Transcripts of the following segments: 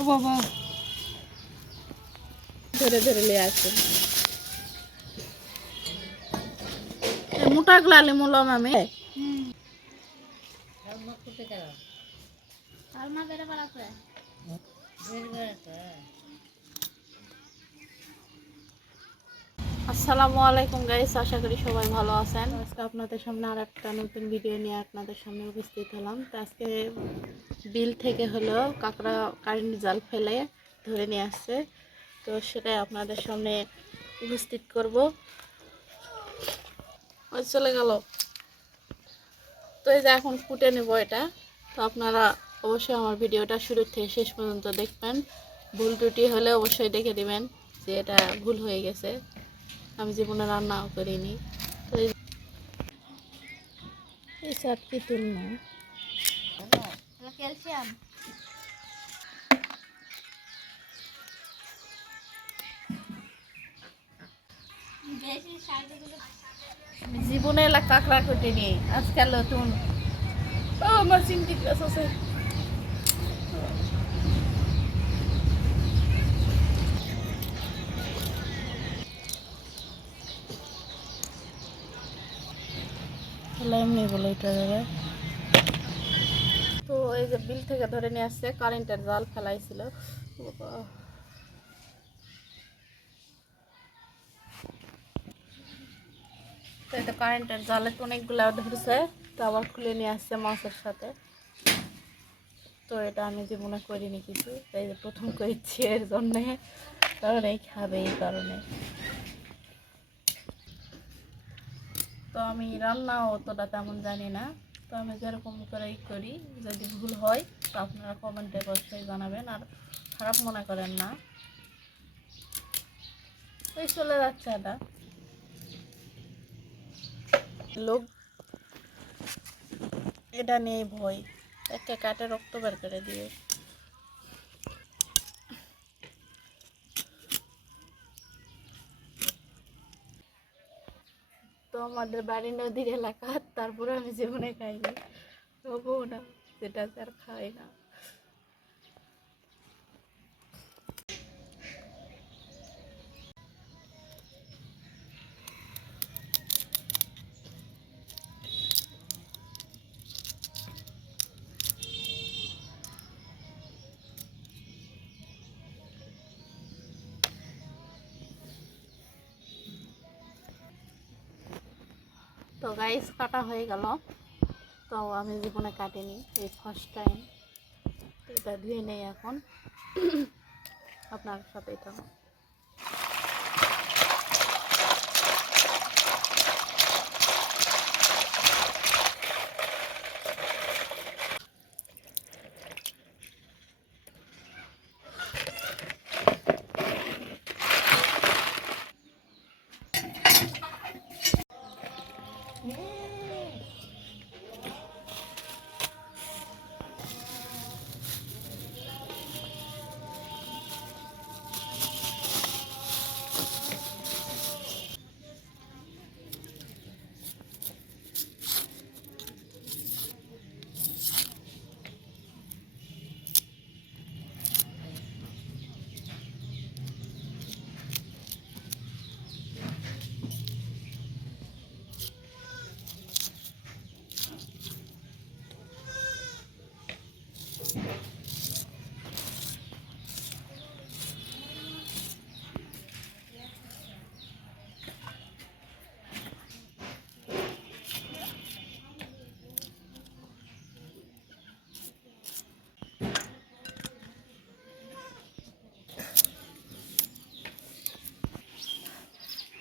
ও বাবা ধরে ধরে নিয়ে আসছে মোটা গলালে মোলাম আমি আসসালামু আলাইকুম গাইস, আশা করি সবাই ভালো আছেন। আজকে আপনাদের সামনে আর একটা নতুন ভিডিও নিয়ে আপনাদের সামনে উপস্থিত হলাম। তো আজকে বিল থেকে হলো কাঁকড়া কারেন্ট জাল ফেলে ধরে নিয়ে আসছে, তো সেটাই আপনাদের সামনে উপস্থিত করব। ওই চলে গেল। তো এই যে এখন ফুটে নেব এটা। তো আপনারা অবশ্যই আমার ভিডিওটা শুরু থেকে শেষ পর্যন্ত দেখবেন। ভুল ত্রুটি হলে অবশ্যই দেখে দিবেন যে এটা ভুল হয়ে গেছে, আমি জীবনে রান্নাও করিনি। তো এই শার্ট কি তুলনা ক্যালসিয়াম জীবনে এলা কাঁকড়া কটিনি, আজকাল নতুন আমার চিমটি গ্লাস আছে। এমনি বলে এটা যাবে। তো এই যে বিল থেকে ধরে নিয়ে আসছে, কারেন্টের জাল ফেলাইছিল। তো এটা কারেন্টের জালে তো অনেকগুলো ধরছে, তো আবার খুলে নিয়ে আসছে মাছের সাথে। তো এটা আমি জীবনে করিনি কিছু, তাই যে প্রথম করেছি এর জন্যে, কারণ এই খাবে এই কারণে। তো আমি রান্নাও অতটা তেমন জানি না, তো আমি যেরকম করেই করি, যদি ভুল হয় তো আপনারা কমেন্টে অবশ্যই জানাবেন, আর খারাপ মনে করেন না। ওই চলে যাচ্ছে এটা লোক, এটা নিয়ে ভয়, একে কাটে রক্ত বের করে দিয়ে। তো আমাদের বাড়ি নদীর এলাকা, তারপরে আমি জীবনে খাইনি, তবুও না সেটা আর খাই না। তো গাইস কাটা হয়ে গেল, তো আমি জীবনে কাটিনি, এই ফার্স্ট টাইম। এটা ধুয়ে নেই এখন আপনার সাথেই থাকুন।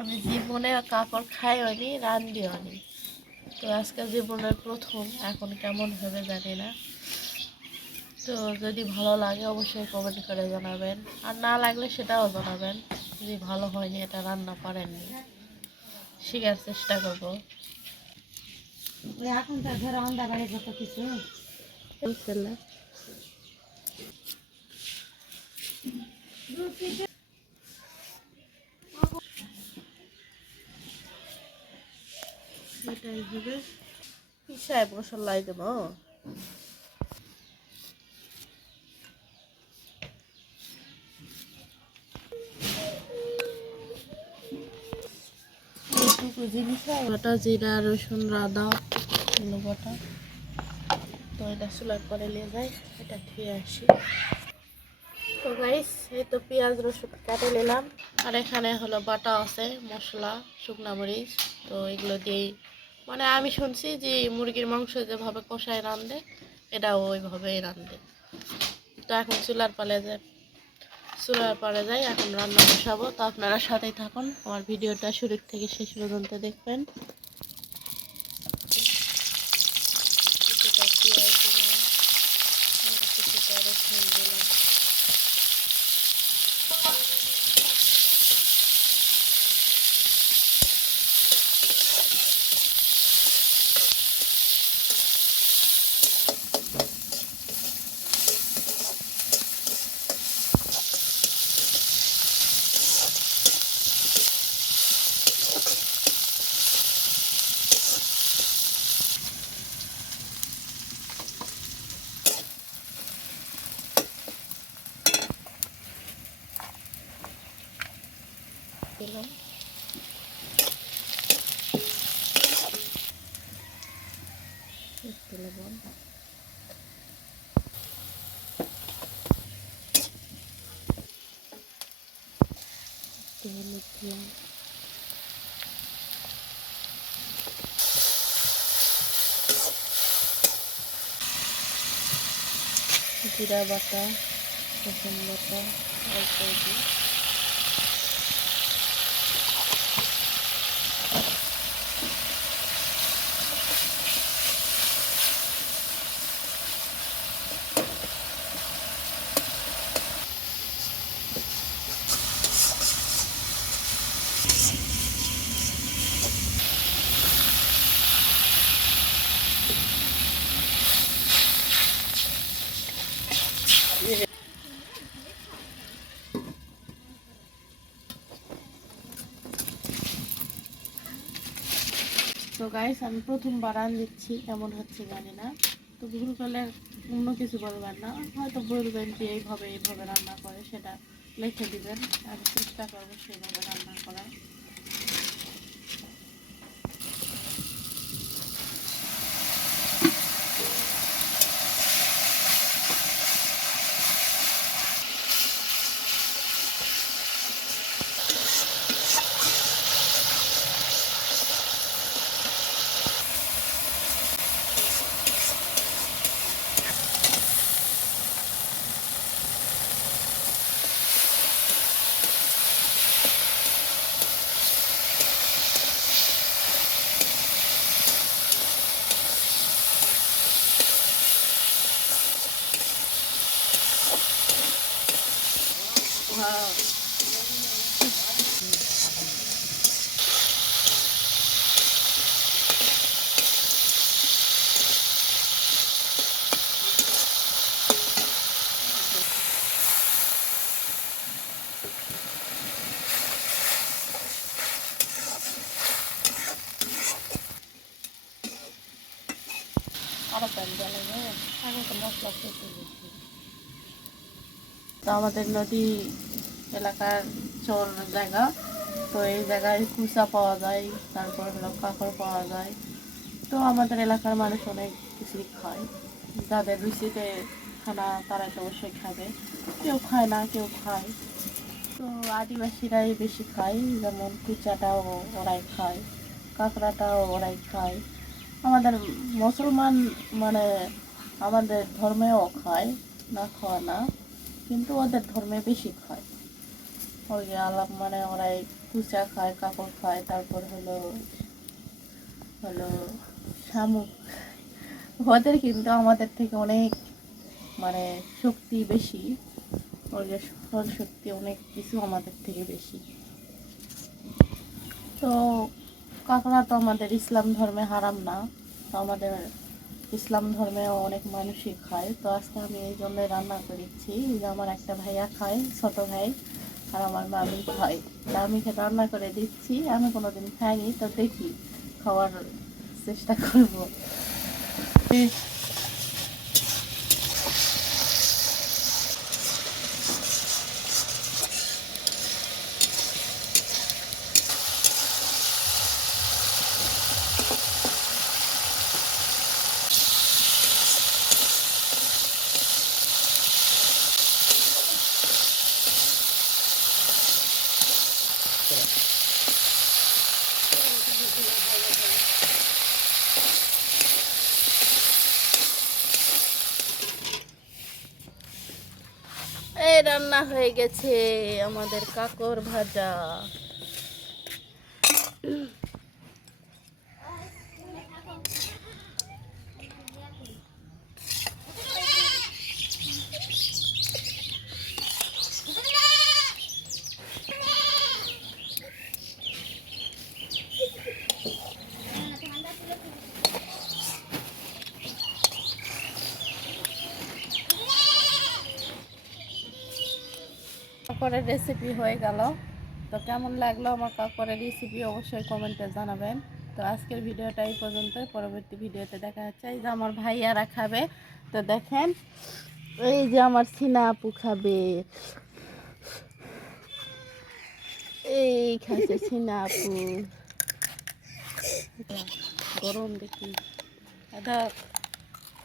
আমি জীবনে কাপড় খাই হয়নি, রান্ধি হয়নি, তো আজকে জীবনের প্রথম, এখন কেমন হবে জানি না। তো যদি ভালো লাগে অবশ্যই কমেন্ট করে জানাবেন, আর না লাগলে সেটাও জানাবেন যদি ভালো হয়নি, এটা রান্না পারেননি, শেখার চেষ্টা করবো। এখন তো ধরো অন্ধা বাড়ি কত কিছু এটাই হবে পিসায় মশলাই দেবো। এইটুকু জিনিস বাটা জিরা রসুন আদা এগুলো বাটা। তো এটা চুলার পরে নিয়ে যাই, এটা ধুয়ে আসি। তো গাইস এই তো পেঁয়াজ রসুন কাটে নিলাম, আর এখানে হলো বাটা আছে মশলা শুকনা মরিচ। তো এগুলো দিয়েই মানে আমি শুনছি যে মুরগির মাংস যেভাবে কষায় রান্ধে এটা ওইভাবেই রান্ধে। তো এখন চুলার পরে যাই, এখন রান্না বসাবো। তো আপনারা সাথেই থাকুন, আমার ভিডিওটা শুরু থেকে শেষ পর্যন্ত দেখবেন। কিছুটা পেঁয়াজ দিলাম, কিছুটা রসুন দিলাম, দিলাম একটু লবণ, একটু হলুদ দিলাম, জিরা বাটা রসুন বাটা অল্প দিই। তো গাইস আমি প্রথমবার দিচ্ছি, কেমন হচ্ছে জানি না। তো ভুল করলে অন্য কিছু বলবেন না, হয়তো বলবেন যে এইভাবে এইভাবে রান্না করে, সেটা লিখে দিবেন। আমি চেষ্টা করবো সেইভাবে রান্না করার। আরো প্যান জ্বালাবো, আগে তো মশলা কেটে দিচ্ছি। তো আমাদের নদী এলাকার চর জায়গা, তো এই জায়গায় কুচা পাওয়া যায়, তারপর হলো কাঁকড় পাওয়া যায়। তো আমাদের এলাকার মানুষ অনেক কিছুই খায়, যাদের রুচিতে খানা তারা তো অবশ্যই খাবে, কেউ খায় না কেউ খায়। তো আদিবাসীরাই বেশি খায়, যেমন কুচাটাও ওরাই খায়, কাঁকড়াটাও ওরাই খায়। আমাদের মুসলমান মানে আমাদের ধর্মেও খায়, না খাওয়া না, কিন্তু ওদের ধর্মে বেশি খায়। ওই যে আলাপ মানে ওরাই কুচা খায়, কাঁকড় খায়, তারপর হলো হলো শামুক। ওদের কিন্তু আমাদের থেকে অনেক মানে শক্তি বেশি, ওর যে সহন শক্তি অনেক কিছু আমাদের থেকে বেশি। তো কাঁকড়া তো আমাদের ইসলাম ধর্মে হারাম না, তো আমাদের ইসলাম ধর্মেও অনেক মানুষই খায়। তো আজকে আমি এই জন্যই রান্না করেছি যে আমার একটা ভাইয়া খায়, ছোট ভাই, আর আমার মামি খায়। তা আমি রান্না করে দিচ্ছি, আমি কোনোদিন খাইনি, তো দেখি খাওয়ার চেষ্টা করব। রান্না হয়ে গেছে আমাদের কাঁকর ভাজা। কাঁকরের রেসিপি হয়ে গেল। তো কেমন লাগলো আমার কাঁকরের রেসিপি অবশ্যই কমেন্টে জানাবেন। তো আজকের ভিডিওটা এই পর্যন্ত, পরবর্তী ভিডিওতে দেখা হচ্ছে। এই যে আমার ভাইয়ারা খাবে, তো দেখেন এই যে আমার সিনা আপু খাবে, এই খাচ্ছে সিনা আপু। গরম দেখি দাদা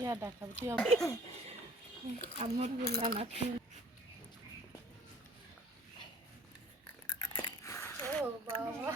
ইয়া দেখাবো তুই আমার বললাম আপনি। ও বাবা